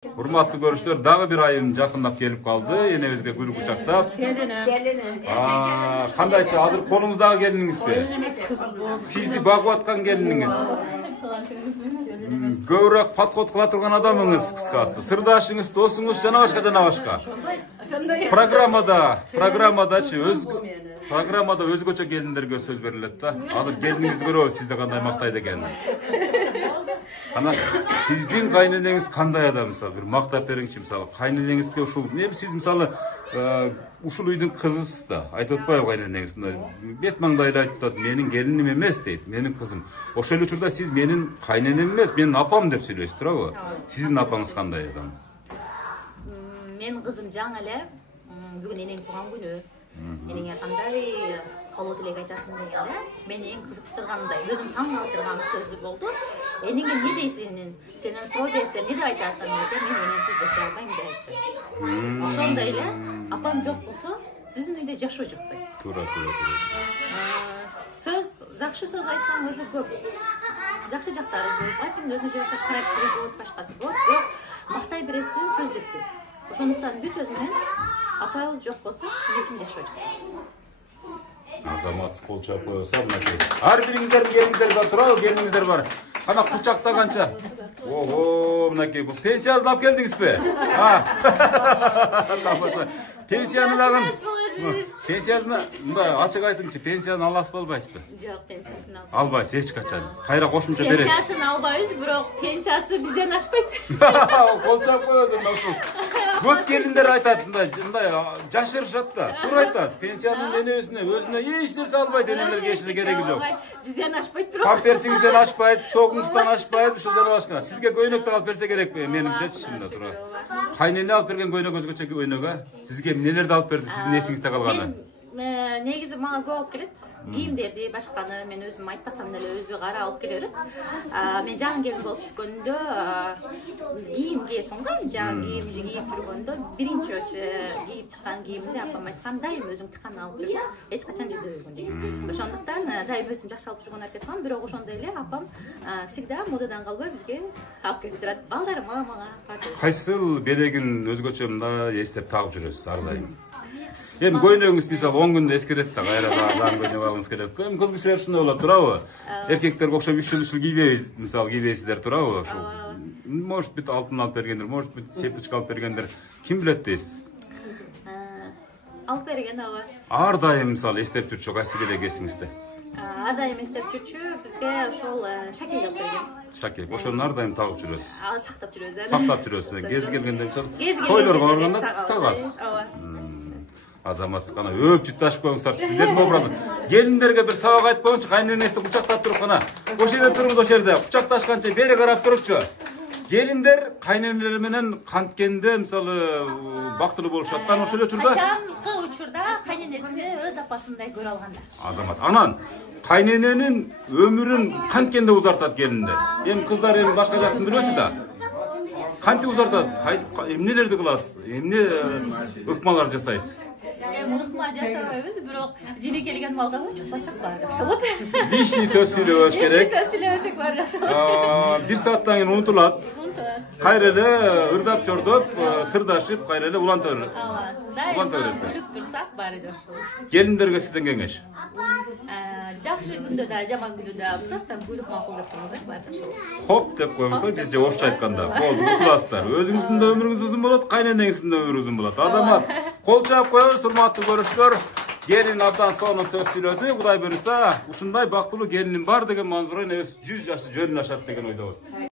Урматтуу көрүүчүлөр, дагы бир айым жакындап келип калды. Энебизге гүл кучактап. Келиnim. Кандайчы азыр колуңуздагы келиниңизби? Сизди багып аткан келиниңиз. Көбүрөөк подход кыла турган адамыңыз, кыскасы. Сырдашыңыз, досуңуз жана башка. Программада өзгөчө келиндерге сөз берилет да. Азыр келиниңизди көрөбүз, сизди кандай мактайт экенин. Ана сиздин кайненеңиз кандай адам, мисалы бир мактап бериңчи, мисалы кайненеңизге ушул сиз мисалы ушул үйдүн кызысыз да, айтып атпайбы кайненеңиз мындай бет маңдайлы айтып, менин келиним эмес дейт, менин кызым. Ошол эле учурда сиз менин кайненем эмес, менин апам деп сүйлөйсүз, туурабы? Сиздин апаңыз кандай адам? Менин кызым жаңы эле бүгүн энең тууган күнү. Энеңе кандай колу тилек айтасың дегенде, мени эң кызыктыргандай, өзүм таң калтырган сөзү болду. Энеңе не дейсиң? Сенен суроо берсе, не деп айтасың десе, мен энемсиз жашай албайм деп айтты. Ошондой эле апам жок болсо, биздин үйдө жашоо жок дейт. Туура. Сөз, жакшы сөз айтсаң өзү көп. Жакшы жактары көп. Айтым өзүнө жараша характери болот, башкасы болот. Бирок мактай бересиң сөз жетпейт. Ошондуктан бир сөз менен апабыз жок болсо, биз үчүн жашоо жок. Азамат кол чап коёсо, мынакей. Ар бириңиздердин келиңиздер бар, туурабы? Келиңиздер бар. Кана кучактаганча. Ого, мынакей, бул пенсияны алып келдиңизби? Тамаша. Пенсияны дагы. Пенсияны мындай ачык айтыңчы, пенсияны аласызбы, албайсызбы? Жок, пенсиясын албайм. Албайсыз эч качан. Кайра кошумча бересиз. Пенсиясын албайбыз, бирок пенсиясы бизден ашпайт. Кол чап коесуң ушул. Көп келиндер айтат мындай жашырышат да. Туура айтасыз. Пенсиянын өзүнө эч нерсе албайт, энелерге эч кереги жок. Бизден ашпайт бирок. Памперсиңизден ашпайт, согуңуздан ашпайт, ушулдан башка. Сизге көйнөктү алып берсе керекпи? Менимче чынында туура. Кайнене алып берген көйнөк өзгөчө көйнөк, а? Сизге эмнелерди алып берди? Сиздин эсиңизде калганы? Негизи мага көп алып келет. Кийимдерди, башканы мен өзүм айтпасам деле өзү кара алып келет. Мен жаңы келин болуп түшкөндө кийим кийесиң го, жаңы кийимди кийип жүргөндө биринчи кийип чыккан кийимди апам айткан, дайым өзүң тыккан алып жүргөн, эч качан жыда көргөн деген. Ошондуктан дайым өзүм жакшы алып жүргөн аракет кылам, бирок ошондой эле апам всегда модадан калбай бизге алып келип турат. Балдарыма, мага. Кайсыл белегин өзгөчө мындай эстеп тагып жүрөсүз ар дайым? Эми көйнөгүңүз мисалы 10 күндө эскерет да, кайра жаңы көйнөк алгыңыз келет. Эми кыз кишилер ушундай болот, туурабы? Эркектерге окшоп 3 жыл кийбейбиз, мисалы кийбейсиздер, туурабы? Может быть, алтын алып бергендер, может быть, септичка алып бергендер. Ким билет дейсиз? Алып берген ага. Ар дайым мисалы эстеп жүрчү кайсы белек эсиңизде? Ар дайым эстеп жүрчү, бизге ошол шакей алып берген. Шакей, ошону ар дайым тагып жүрөсүз. Сактап жүрөбүз. Сактап жүрөсүз. Кез келгенде мисалы тойлорго барганда тагасыз. Азамат кана өп жүт ташып коюңуздар. Сиздердин образы. Келиндерге бир сабак айтып коюңчу, кайненеңизди кучактап туруп кана. Ошол жерде туруңуз, ошол жерде кучакташканча бери карап турупчу. Келиндер кайненелери менен канткенде мисалы бактылуу болушат да, ошол учурда. Качанкы учурда кайненесини өз апасындай көрө алгандар. Азамат, анан кайнененин өмүрүн канткенде узартат келиндер. Эми кыздар эми башка жактын билесиз да. Кантип узартасыз? Эмнелерди кыласыз? Эмне ыкмалар жасайсыз? Ыкма жасабайбыз, бирок жини келген балга чукпасак баары жакшы болот. Лишний сөз сүйлөбөш керек. Лишний сөз сүйлөбөсөк баары жакшы болот. Бир сааттан кийин унутулат. Кайра эле ырдап чордоп, сырдашып, кайра эле уланта берет. Дайыма күлүп турсак баары жакшы болот. Келиндерге сизден кеңеш? Жакшы күндө да, жаман күндө да просто күлүп макулдап турсак баары жакшы болот. Хоп деп коюңуздар, бизче орусча айтканда. Болду, утуласыздар. Өзүңүздүн да өмүрүңүз узун болот, кайненеңиздин да өмүрү узун болот. Азамат, кол чаап коебуз, урматтуу көрүүчүлөр. Келин абдан сонун сөз сүйлөдү. Кудай буйруса, ушундай бактылуу келиним бар деген манзуран 100 жашы жөнүн ашат деген ойдобуз.